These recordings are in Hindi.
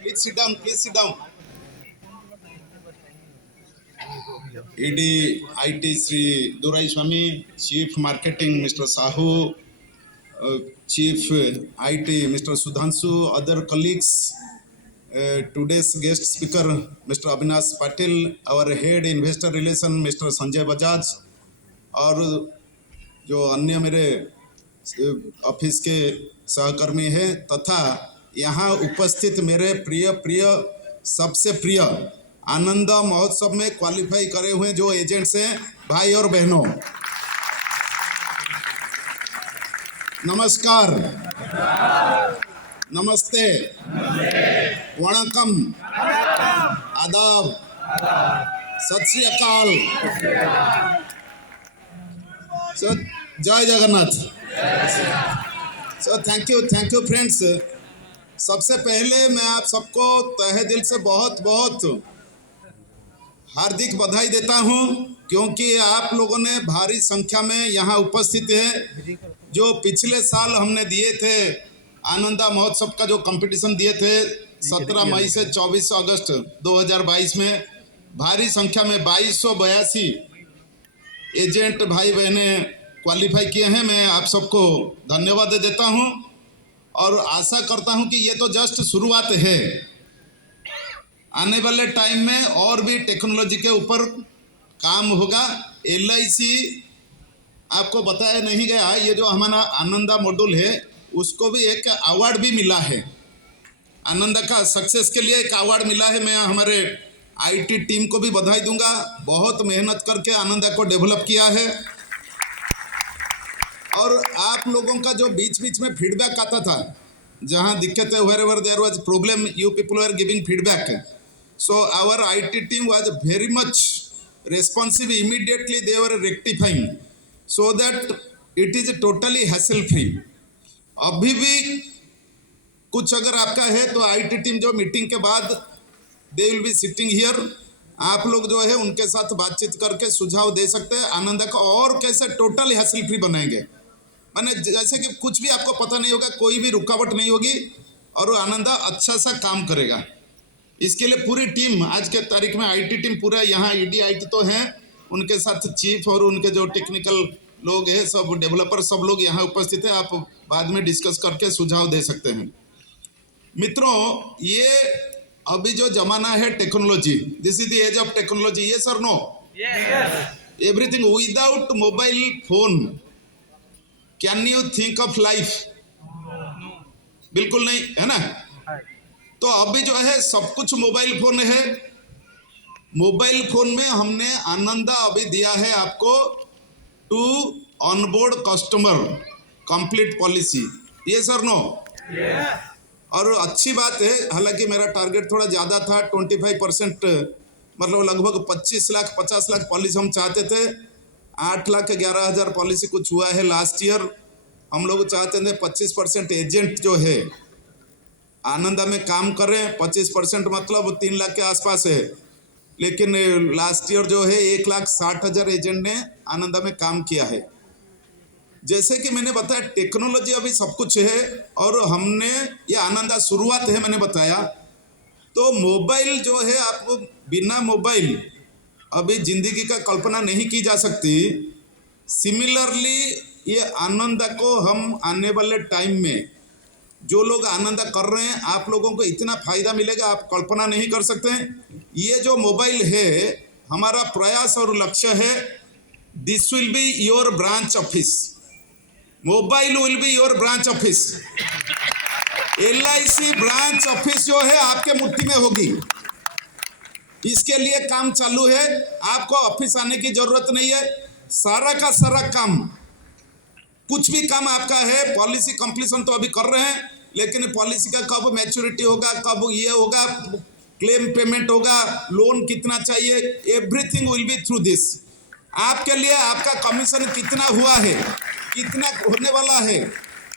Please sit down. Please sit down. ED IT Sri Durai Swami, Chief Marketing Mr. Sahu, Chief IT Mr. Sudhanshu, other colleagues, today's guest speaker Mr. Avinash Patil, our head investor relation Mr. Sanjay Bajaj, और जो अन्य मेरे ऑफिस के सहकर्मी हैं तथा यहाँ उपस्थित मेरे प्रिय प्रिय सबसे प्रिय आनंद महोत्सव में क्वालिफाई करे हुए जो एजेंट्स हैं, भाई और बहनों, नमस्कार, नमस्ते, वणकम, आदाब, सत श्री अकाल, जय जगन्नाथ। Thank you friends. सबसे पहले मैं आप सबको तहे दिल से बहुत बहुत हार्दिक बधाई देता हूं, क्योंकि आप लोगों ने भारी संख्या में यहाँ उपस्थित हैं। जो पिछले साल हमने दिए थे आनंदा महोत्सव का जो कंपटीशन दिए थे 17 मई से 24 अगस्त 2022 में, भारी संख्या में 2282 एजेंट भाई बहने क्वालिफाई किए हैं। मैं आप सबको धन्यवाद देता हूं और आशा करता हूं कि ये तो जस्ट शुरुआत है। आने वाले टाइम में और भी टेक्नोलॉजी के ऊपर काम होगा। LIC आपको बताया नहीं गया, ये जो हमारा आनंदा मॉड्यूल है उसको भी एक अवार्ड भी मिला है। आनंदा का सक्सेस के लिए एक अवार्ड मिला है। मैं हमारे IT टीम को भी बधाई दूंगा, बहुत मेहनत करके आनंदा को डेवलप किया है। और आप लोगों का जो बीच बीच में फीडबैक आता था, जहां दिक्कतें wherever there was problem, you people were giving feedback. So our IT team was very much responsive. Immediately they were rectifying so that it is totally hassle free. अभी भी कुछ अगर आपका है तो IT टीम जो मीटिंग के बाद they will be sitting here, आप लोग जो है उनके साथ बातचीत करके सुझाव दे सकते हैं आनंदा को और कैसे टोटली हैसल फ्री बनाएंगे। माने जैसे कि कुछ भी आपको पता नहीं होगा, कोई भी रुकावट नहीं होगी और आनंदा अच्छा सा काम करेगा। इसके लिए पूरी टीम आज के तारीख में IT टीम पूरा यहाँ ED IT तो हैं, उनके साथ चीफ और उनके जो टेक्निकल लोग हैं, सब डेवलपर, सब लोग यहाँ उपस्थित हैं। आप बाद में डिस्कस करके सुझाव दे सकते हैं। मित्रों, ये अभी जो जमाना है technology, this is the age of technology, yes और no? Everything without mobile phone can you think of life? बिल्कुल नहीं, है ना? तो अभी जो है सब कुछ मोबाइल फोन है। मोबाइल फोन में हमने आनंदा अभी दिया है आपको to onboard customer complete policy, yes और नो? और अच्छी बात है, हालांकि मेरा टारगेट थोड़ा ज़्यादा था, 25%, मतलब लगभग 25 लाख 50 लाख पॉलिसी हम चाहते थे। 8,11,000 पॉलिसी कुछ हुआ है लास्ट ईयर। हम लोग चाहते थे 25% एजेंट जो है आनंदा में काम करें। 25% मतलब 3 लाख के आसपास है, लेकिन लास्ट ईयर जो है 1,60,000 एजेंट ने आनंदा में काम किया है। जैसे कि मैंने बताया टेक्नोलॉजी अभी सब कुछ है और हमने ये आनंदा शुरुआत है मैंने बताया। तो मोबाइल जो है, आपको बिना मोबाइल अभी जिंदगी का कल्पना नहीं की जा सकती। सिमिलरली ये आनंदा को हम आने वाले टाइम में जो लोग आनंदा कर रहे हैं, आप लोगों को इतना फायदा मिलेगा आप कल्पना नहीं कर सकते। ये जो मोबाइल है, हमारा प्रयास और लक्ष्य है, this will be your branch office. Mobile will be your branch office. LIC branch office जो है आपके मुट्ठी में होगी। इसके लिए काम चालू है, आपको ऑफिस आने की जरूरत नहीं है। सारा का सारा काम, कुछ भी काम आपका है, पॉलिसी कंप्लीशन तो अभी कर रहे हैं, लेकिन पॉलिसी का कब मैच्योरिटी होगा, कब ये होगा, क्लेम पेमेंट होगा, लोन कितना चाहिए, everything will be through this. आपके लिए आपका कमीशन कितना हुआ है, कितना होने वाला है,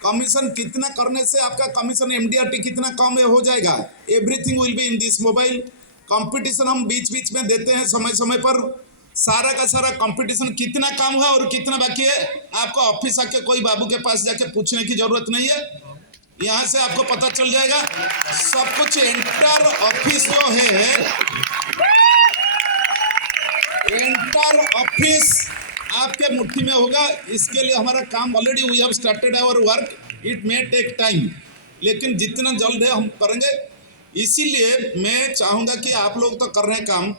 कमीशन कितना करने से आपका कमीशन MDRT कितना कम हो जाएगा, everything will be in this mobile. Competition हम बीच बीच में देते हैं समय समय पर। सारा का सारा कंपटीशन कितना काम हुआ और कितना बाकी है, आपको ऑफिस आके कोई बाबू के पास जाके पूछने की जरूरत नहीं है। यहाँ से आपको पता चल जाएगा सब कुछ। एंटर ऑफिस जो है, एंटर ऑफिस आपके मुट्ठी में होगा। इसके लिए हमारा काम already we have started our work, it may take time, लेकिन जितना जल्द है हम करेंगे। इसीलिए मैं चाहूँगा कि आप लोग तो कर रहे हैं काम,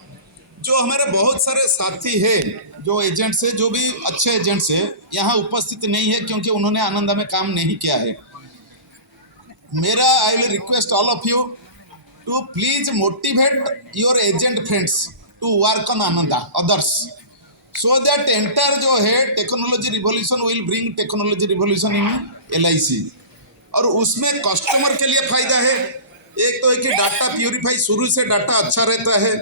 जो हमारे बहुत सारे साथी हैं, जो एजेंट्स हैं, जो भी अच्छे एजेंट्स हैं, यहाँ उपस्थित नहीं है क्योंकि उन्होंने आनंदा में काम नहीं किया है। मेरा I will request all of you to please motivate your agent friends to work on Ananda others, so that entire जो है technology revolution will bring technology revolution in LIC। और उसमें कस्टमर के लिए फायदा है। एक तो है कि डाटा प्यूरिफाई, शुरू से डाटा अच्छा रहता है।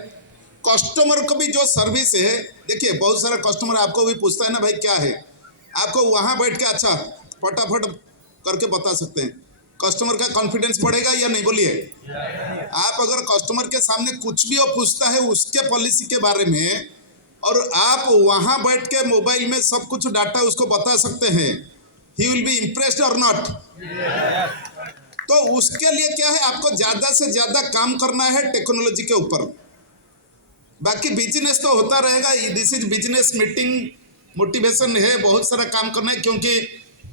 कस्टमर को भी जो सर्विस है, देखिए बहुत सारा कस्टमर आपको भी पूछता है ना भाई क्या है, आपको वहाँ बैठ के अच्छा फटाफट करके बता सकते हैं। कस्टमर का कॉन्फिडेंस बढ़ेगा या नहीं, बोलिए। आप अगर कस्टमर के सामने कुछ भी वो पूछता है उसके पॉलिसी के बारे में, और आप वहाँ बैठ के मोबाइल में सब कुछ डाटा उसको बता सकते हैं, ही विल बी इम्प्रेस्ड और नॉट। तो उसके लिए क्या है, आपको ज्यादा से ज्यादा काम करना है टेक्नोलॉजी के ऊपर। बाकी बिजनेस तो होता रहेगा, this is business meeting, motivation है, बहुत सारा काम करना है। क्योंकि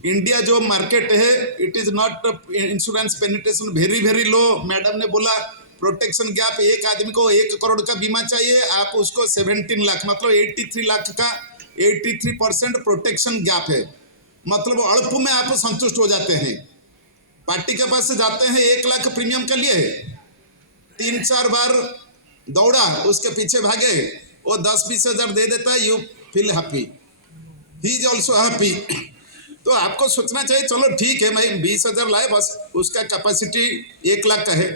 इंडिया जो मार्केट है, it is not insurance penetration very very low. Madam ने बोला प्रोटेक्शन गैप, एक आदमी को 1 करोड़ का बीमा चाहिए, आप उसको 17 लाख मतलब 83 लाख का 83% प्रोटेक्शन गैप है। मतलब अल्प में आप संतुष्ट हो जाते हैं। पार्टी के पास से जाते हैं 1 लाख प्रीमियम के लिए, 3-4 बार दौड़ा, उसके पीछे भागे, वो 10-20 हज़ार दे देता है, you feel happy, he is also happy. तो आपको सोचना चाहिए चलो ठीक है, मैं 20 हज़ार लाए, बस उसका कैपेसिटी 1 लाख का है,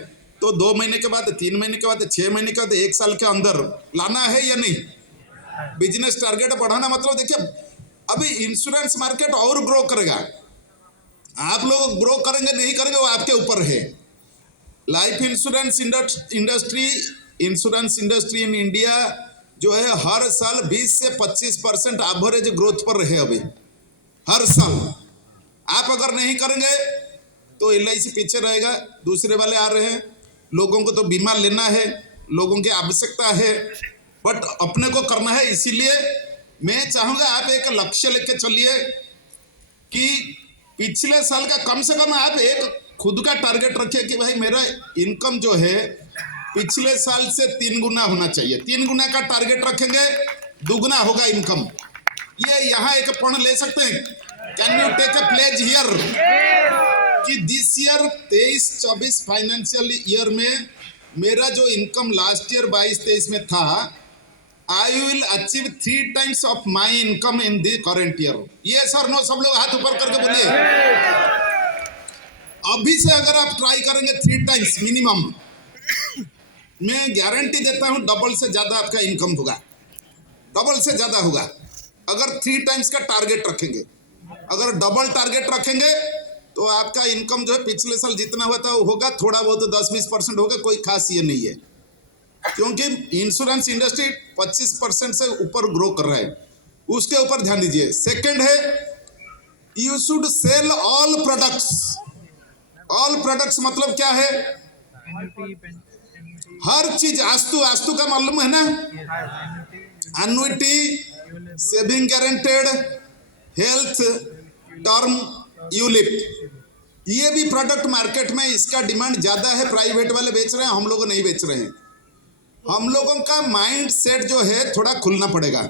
तो 2 महीने के बाद, 3 महीने के बाद, 6 महीने के बाद, 1 साल के अंदर लाना है या नहीं। बिजनेस टारगेट बढ़ाना मतलब देखिए अभी इंश्योरेंस मार्केट और ग्रो करेगा, आप लोग ग्रो करेंगे नहीं करेंगे वो आपके ऊपर है। Life insurance industry in India जो है हर साल 20 से 25% एवरेज ग्रोथ पर रहे अभी हर साल। आप अगर नहीं करेंगे तो LIC पीछे रहेगा, दूसरे वाले आ रहे हैं, लोगों को तो बीमा लेना है, लोगों की आवश्यकता है, बट अपने को करना है। इसीलिए मैं चाहूंगा आप एक लक्ष्य लेके चलिए कि पिछले साल का कम से कम आप एक खुद का टारगेट रखिए कि भाई मेरा इनकम जो है पिछले साल से 3 गुना होना चाहिए। 3 गुना का टारगेट रखेंगे, दुगुना होगा इनकम। ये यहाँ एक पॉइंट ले सकते हैं, can you take a pledge here कि दिस ईयर 23-24 फाइनेंशियल ईयर में मेरा जो इनकम लास्ट ईयर 22-23 में था, I will achieve 3 times of my income in the current year. ये सर नो, सब लोग हाथ ऊपर करके बोलिए। अभी से अगर आप ट्राई करेंगे 3 times मिनिमम, मैं गारंटी देता हूं डबल से ज्यादा आपका इनकम होगा, डबल से ज्यादा होगा। अगर 3 times का टारगेट रखेंगे, अगर डबल टारगेट रखेंगे तो आपका इनकम जो है पिछले साल जितना हुआ था वो होगा, थोड़ा बहुत 10-20% होगा, कोई खास ये नहीं है। क्योंकि इंश्योरेंस इंडस्ट्री 25% से ऊपर ग्रो कर रहा है, उसके ऊपर ध्यान दीजिए। सेकंड है, you should sell all products. All products मतलब क्या है, हर चीज। आस्तु का मालूम है ना, annuity, saving guaranteed, health, term, ULIP, ये भी प्रोडक्ट मार्केट में इसका डिमांड ज्यादा है। प्राइवेट वाले बेच रहे हैं, हम लोग नहीं बेच रहे हैं। हम लोगों का माइंड सेट जो है थोड़ा खुलना पड़ेगा।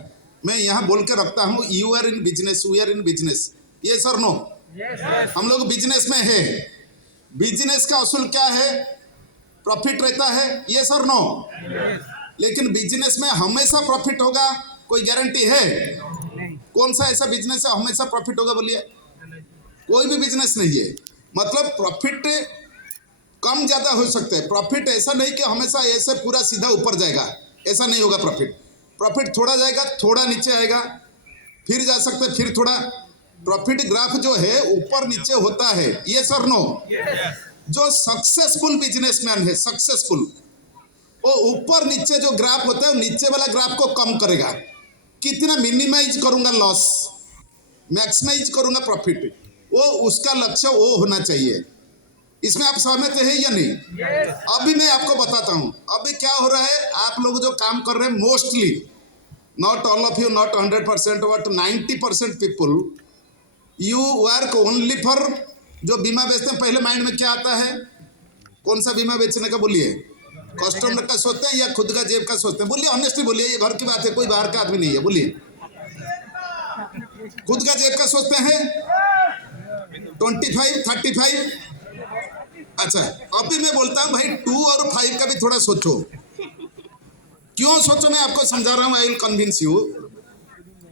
मैं यहाँ बोल के रखता हूँ, you are in business, we are in business, ये सर नो, हम लोग बिजनेस में है। बिजनेस का असूल क्या है, प्रॉफिट रहता है, ये सर नो। लेकिन बिजनेस में हमेशा प्रॉफिट होगा, कोई गारंटी है? कौन सा ऐसा बिजनेस है हमेशा प्रॉफिट होगा, बोलिए? कोई भी बिजनेस नहीं है। मतलब प्रॉफिट कम ज्यादा हो सकता है, प्रॉफिट ऐसा नहीं कि हमेशा ऐसे पूरा सीधा ऊपर जाएगा, ऐसा नहीं होगा। प्रॉफिट थोड़ा जाएगा, थोड़ा नीचे आएगा, फिर जा सकते हैं, फिर थोड़ा। प्रॉफिट ग्राफ जो है ऊपर नीचे होता है, ये सर नो। जो सक्सेसफुल बिजनेसमैन है, सक्सेसफुल, वो ऊपर नीचे जो ग्राफ होता है, नीचे वाला ग्राफ को कम करेगा। कितना मिनिमाइज करूंगा लॉस, मैक्सिमाइज करूंगा प्रॉफिट, वो उसका लक्ष्य वो होना चाहिए। इसमें आप सहमत है या नहीं? अभी मैं आपको बताता हूं अभी क्या हो रहा है। आप लोग जो काम कर रहे हैं mostly, not all of you, not 100%, but 90% people, you work only for, जो बीमा बेचते हैं पहले माइंड में क्या आता है? कौन सा बीमा बेचने का बोलिए? कस्टमर का सोचते हैं या खुद का जेब का सोचते हैं? बोलिए, ऑनेस्टली बोलिए, ये घर की बात है, कोई बाहर का आदमी नहीं है, बोलिए। खुद का जेब का सोचते हैं 25, 35। अच्छा, अभी मैं बोलता हूं भाई 2 और 5 का भी थोड़ा सोचो। क्यों सोचो, मैं आपको समझा रहा हूं, आई विल कन्विंस यू।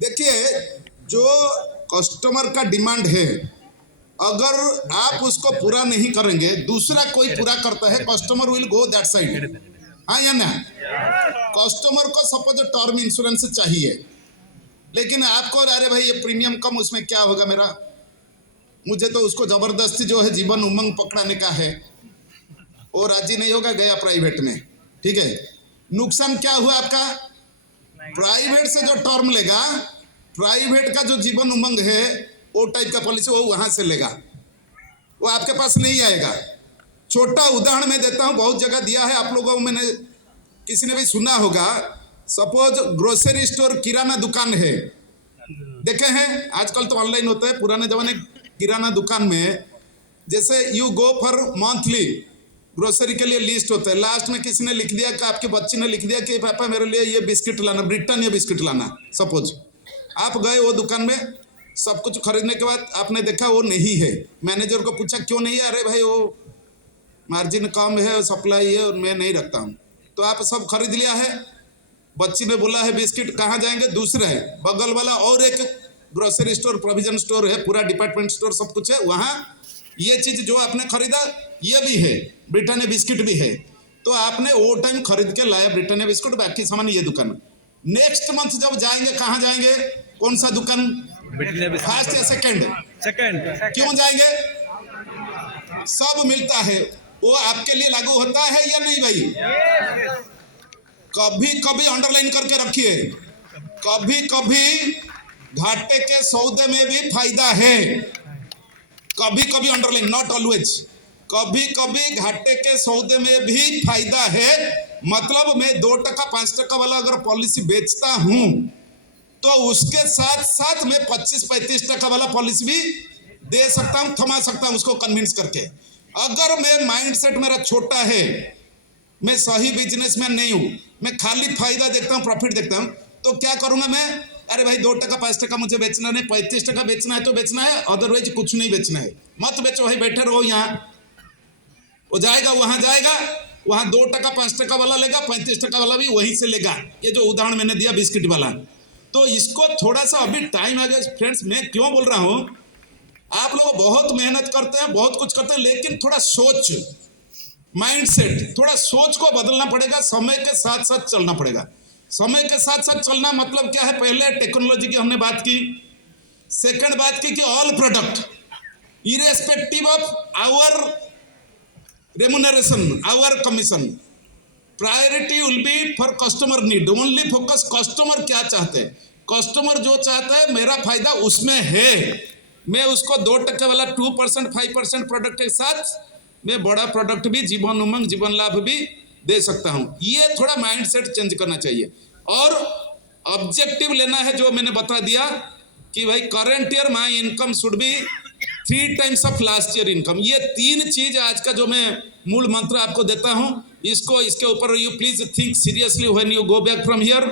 देखिए, जो कस्टमर का डिमांड है, अगर आप उसको पूरा नहीं करेंगे, दूसरा कोई पूरा करता है, customer will go that side, हाँ या ना? कस्टमर को सपोज टर्म इंश्योरेंस चाहिए, लेकिन आपको अरे भाई ये प्रीमियम कम, उसमें क्या होगा मेरा, मुझे तो उसको जबरदस्ती जो है जीवन उमंग पकड़ाने का है, और राजी नहीं होगा, गया प्राइवेट में। ठीक है, नुकसान क्या हुआ आपका? प्राइवेट से जो टर्म लेगा, प्राइवेट का जो जीवन उमंग है, वो टाइप का पॉलिसी वो वहां से लेगा, वो आपके पास नहीं आएगा। छोटा उदाहरण मैं देता हूं, बहुत जगह दिया है आप लोगों, मैंने किसी ने भी सुना होगा। सपोज ग्रोसरी स्टोर, किराना दुकान है, देखे हैं आजकल तो ऑनलाइन होता है, पुराने जमाने किराना दुकान में जैसे you go for monthly grocery के लिए लिस्ट होता है, लास्ट में किसी ने लिख दिया कि आपके बच्चे ने लिख दिया कि पापा मेरे लिए ये बिस्किट लाना, ब्रिटानिया बिस्किट लाना। सपोज आप गए वो दुकान में, सब कुछ खरीदने के बाद आपने देखा वो नहीं है, मैनेजर को पूछा क्यों नहीं है? अरे भाई वो मार्जिन कम है, सप्लाई है और मैं नहीं रखता हूँ। तो आप सब खरीद लिया है, बच्ची ने बोला है बिस्किट, कहाँ जाएंगे? दूसरा है बगल वाला और एक ग्रोसरी स्टोर, प्रोविजन स्टोर है, पूरा डिपार्टमेंट स्टोर सब कुछ है, वहाँ ये चीज जो आपने खरीदा ये भी है, ब्रिटानिया बिस्किट भी है, तो आपने वो टाइम खरीद के लाया ब्रिटानिया बिस्कुट, बाकी सामान ये दुकान। नेक्स्ट मंथ जब जाएंगे, कहाँ जाएंगे? कौन सा दुकान? फर्स्ट या सेकंड? सेकंड। क्यों जाएंगे? सब मिलता है, वो आपके लिए लागू होता है या नहीं भाई? कभी कभी अंडरलाइन करके रखिए, कभी कभी घाटे के सौदे में भी फायदा है, कभी कभी अंडरलाइन, नॉट ऑलवेज, कभी कभी घाटे के सौदे में भी फायदा है। मतलब मैं 2 टका 5 टका वाला अगर पॉलिसी बेचता हूं, तो उसके साथ साथ मैं 25-35 टका वाला पॉलिसी भी दे सकता हूं, थमा सकता हूं उसको कन्विंस करके। अगर मैं माइंडसेट मेरा छोटा है, मैं सही बिजनेसमैन नहीं हूं, मैं खाली फायदा देखता हूं, प्रॉफिट देखता हूं, तो क्या करूंगा मैं? अरे भाई 2 टका 5 टका मुझे बेचना नहीं, 35 टका बेचना है तो बेचना है, अदरवाइज कुछ नहीं बेचना है। मत बेचो भाई, बैठे रहो यहाँ, वो जाएगा वहां जाएगा, वहां 2 टका 5 टका वाला लेगा, 35 टका वाला भी वहीं से लेगा। ये जो उदाहरण मैंने दिया बिस्किट वाला, तो इसको थोड़ा सा अभी टाइम आ गया फ्रेंड्स। मैं क्यों बोल रहा हूं, आप लोग बहुत मेहनत करते हैं, बहुत कुछ करते हैं, लेकिन थोड़ा सोच, माइंडसेट, थोड़ा सोच को बदलना पड़ेगा, समय के साथ साथ चलना पड़ेगा। समय के साथ साथ चलना मतलब क्या है? पहले टेक्नोलॉजी की हमने बात की, सेकंड बात की कि all product irrespective of our remuneration, our commission, priority will be for customer need, only focus customer क्या चाहते हैं, कस्टमर जो चाहता है मेरा फायदा उसमें है, मैं उसको 2 टका वाला 2%, 5% प्रोडक्ट के साथ मैं बड़ा प्रोडक्ट भी, जीवन उमंग, जीवन लाभ भी दे सकता हूं। ये थोड़ा माइंडसेट चेंज करना चाहिए, और ऑब्जेक्टिव लेना है, जो मैंने बता दिया कि भाई current year my income should be 3 times of last year income. ये 3 चीज आज का जो मैं मूल मंत्र आपको देता हूं, इसको, इसके ऊपर you please think seriously when you go back from here.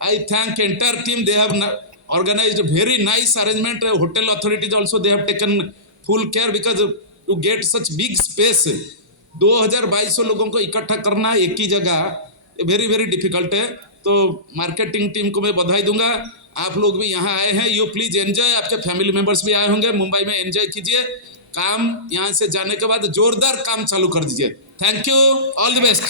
I thank entire team, they have organized very nice arrangement. Hotel authorities also, they have taken full care, because to get such big space 2200 लोगों को इकट्ठा करना एक ही जगह वेरी वेरी डिफिकल्ट है। तो मार्केटिंग टीम को मैं बधाई दूंगा, आप लोग भी यहाँ आए हैं, यू प्लीज एंजॉय, आपके फैमिली मेंबर्स भी आए होंगे, मुंबई में एंजॉय कीजिए, काम यहाँ से जाने के बाद जोरदार काम चालू कर दीजिए। Thank you, all the best.